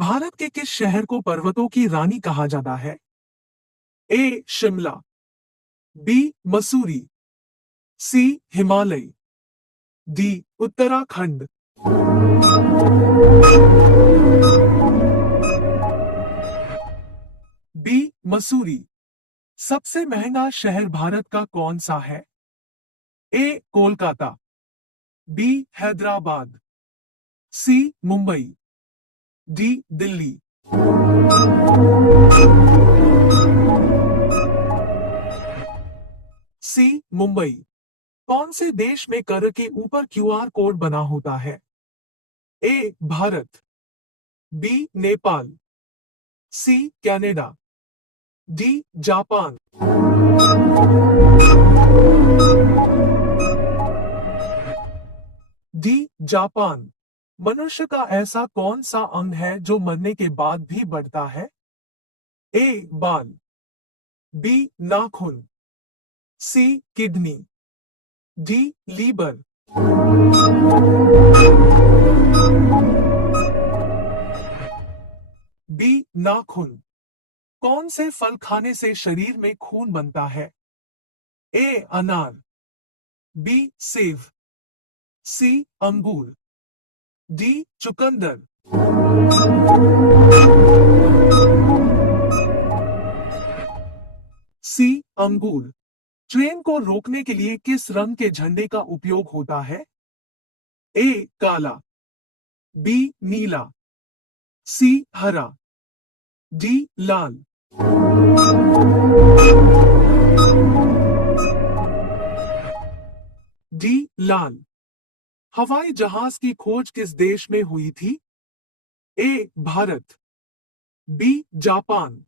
भारत के किस शहर को पर्वतों की रानी कहा जाता है? ए. शिमला, बी. मसूरी, सी. हिमालय, डी. उत्तराखंड। बी. मसूरी। सबसे महंगा शहर भारत का कौन सा है? ए. कोलकाता, बी. हैदराबाद, सी. मुंबई, डी. दिल्ली। सी. मुंबई। कौन से देश में कर के ऊपर क्यूआर कोड बना होता है? A. Bharat, B. Nepal, C. Canada, D. Japan. D. Japan. मनुष्य का ऐसा कौन सा अंग है जो मरने के बाद भी बढ़ता है? ए. बाल, बी. नाखून, C. Kidney, D. Liver. B. नाखून। कौन से फल खाने से शरीर में खून बनता है? ए. अनार, बी. सेब, सी. अंगूर, डी. चुकंदर। सी. अंगूर। ट्रेन को रोकने के लिए किस रंग के झंडे का उपयोग होता है? ए. काला, बी. नीला, सी. हरा, डी. लाल। डी. लाल। हवाई जहाज की खोज किस देश में हुई थी? A. Bharat, B. Japan,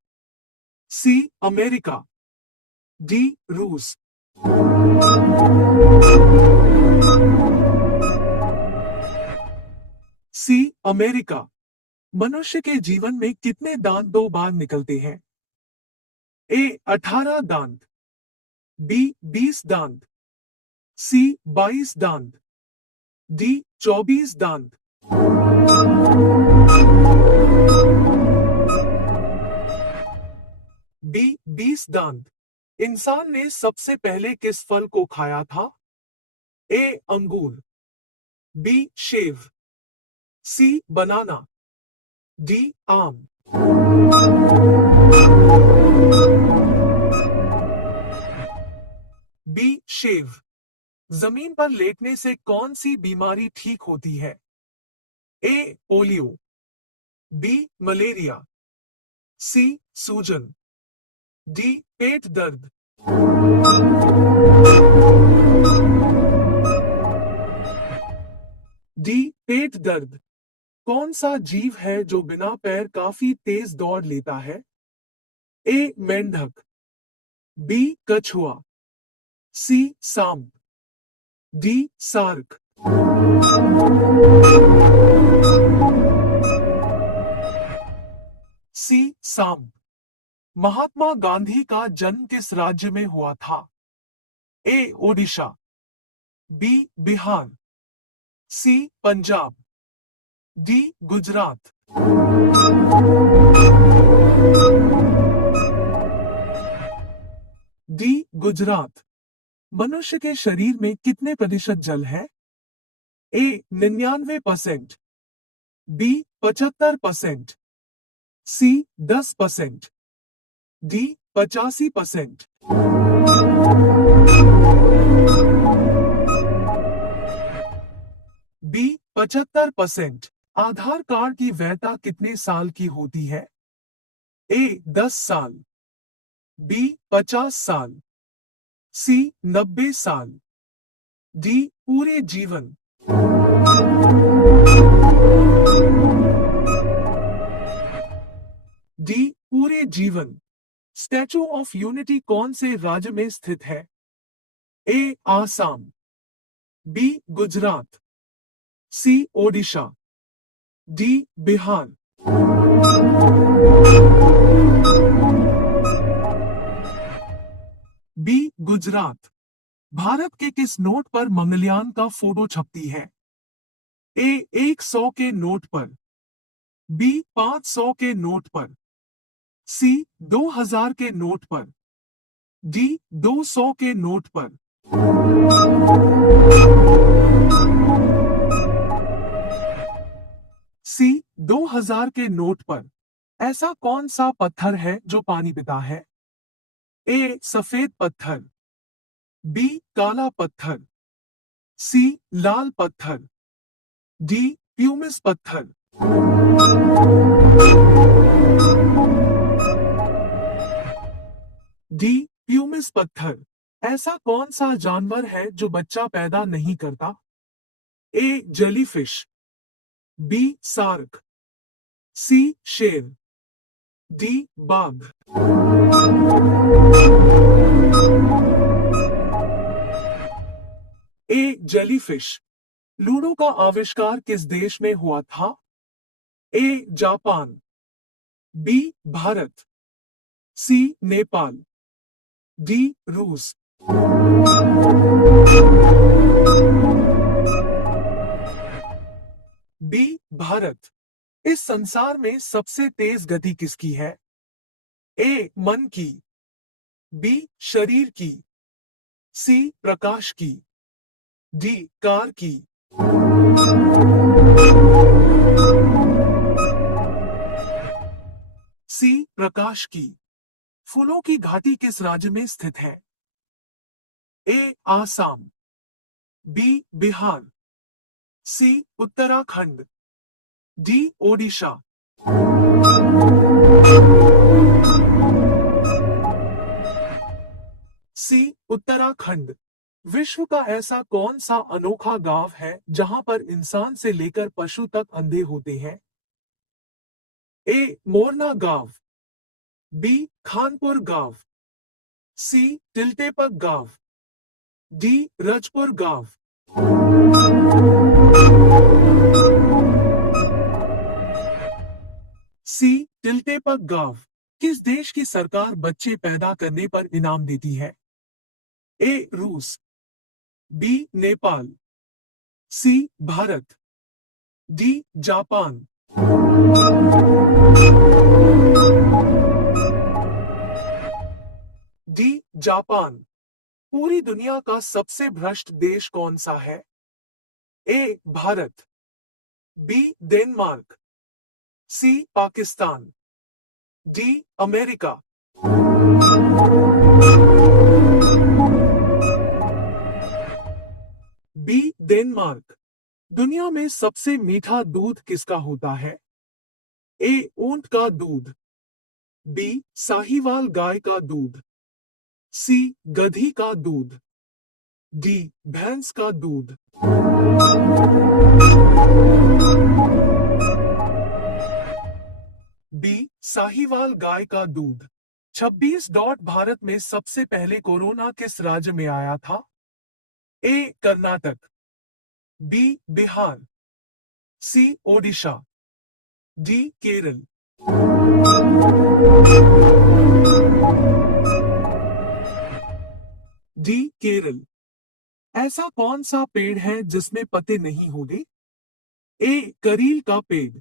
C. America, D. रूस। सी. अमेरिका। मनुष्य के जीवन में कितने दांत दो बार निकलते हैं? ए. 18 दांत, बी. 20 दांत, सी. 22 दांत, डी. 24 दांत। बी. 20 दांत। इंसान ने सबसे पहले किस फल को खाया था? ए. अंगूर, बी. सेब, सी. बनाना, डी. आम। बी. सेब। जमीन पर लेटने से कौन सी बीमारी ठीक होती है? A. Polio, B. Malaria, C. सूजन, डी. पेट दर्द। डी. पेट दर्द। कौन सा जीव है जो बिना पैर काफी तेज दौड़ लेता है? ए. मेंढक, बी. कछुआ, सी. सांप, डी. सार्क। सी. सांप। महात्मा गांधी का जन्म किस राज्य में हुआ था? ए. ओडिशा, बी. बिहार, सी. पंजाब, डी. गुजरात। डी. गुजरात। मनुष्य के शरीर में कितने प्रतिशत जल है? ए. 99%, बी. 75%, सी. 10%, डी. 85%। बी. 75%। आधार कार्ड की वैधता कितने साल की होती है? ए. 10 साल, बी. 50 साल, सी. 90 साल, डी. पूरे जीवन। डी. पूरे जीवन। स्टैचू ऑफ यूनिटी कौन से राज्य में स्थित है? ए. आसाम, बी. गुजरात, सी. ओडिशा, डी. बिहार। बी. गुजरात। भारत के किस नोट पर मंगलयान का फोटो छपती है? ए. 100 के नोट पर, बी 500 के नोट पर, सी 2000 के नोट पर, डी 200 के नोट पर। सी 2000 के नोट पर। ऐसा कौन सा पत्थर है जो पानी पीता है? ए सफेद पत्थर, बी काला पत्थर, सी लाल पत्थर, डी प्यूमिस पत्थर। डी प्यूमिस पत्थर। ऐसा कौन सा जानवर है जो बच्चा पैदा नहीं करता? ए जेलीफिश, बी सार्क, सी शेर, डी बाघ। ए जेलीफिश। लूडो का आविष्कार किस देश में हुआ था? A Japan, B Bharat, C Nepal, D रूस। बी भारत। इस संसार में सबसे तेज गति किसकी है? ए मन की, बी शरीर की, सी प्रकाश की, डी कार की। सी प्रकाश की। फूलों की घाटी किस राज्य में स्थित है? ए आसाम, बी बिहार, सी उत्तराखंड, डी ओडिशा। सी उत्तराखंड। विश्व का ऐसा कौन सा अनोखा गांव है जहां पर इंसान से लेकर पशु तक अंधे होते हैं? ए मोरना गांव, बी खानपुर गांव, सी टिल्टेपक गांव, डी रजपुर गांव। सी टिल्टेपक गांव। किस देश की सरकार बच्चे पैदा करने पर इनाम देती है? ए रूस, B Nepal, C Bharat, D Japan. D Japan. पूरी दुनिया का सबसे भ्रष्ट देश कौन सा है? A Bharat, B Denmark, C Pakistan, D America. B Denmark. दुनिया में सबसे मीठा दूध किसका होता है? ए ऊंट का दूध, बी साहीवाल गाय का दूध, सी गधी का दूध, डी भैंस का दूध। बी साहीवाल गाय का दूध। 26 भारत में सबसे पहले कोरोना किस राज्य में आया था? ए कर्नाटक, बी बिहार, सी ओडिशा, डी केरल। डी केरल। ऐसा कौन सा पेड़ है जिसमें पत्ते नहीं होते? ए करील का पेड़,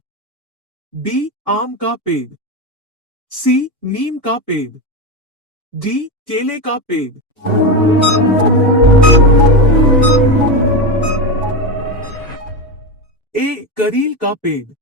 बी आम का पेड़, सी नीम का पेड़, डी केले का पेड़। ए करील का पेड़।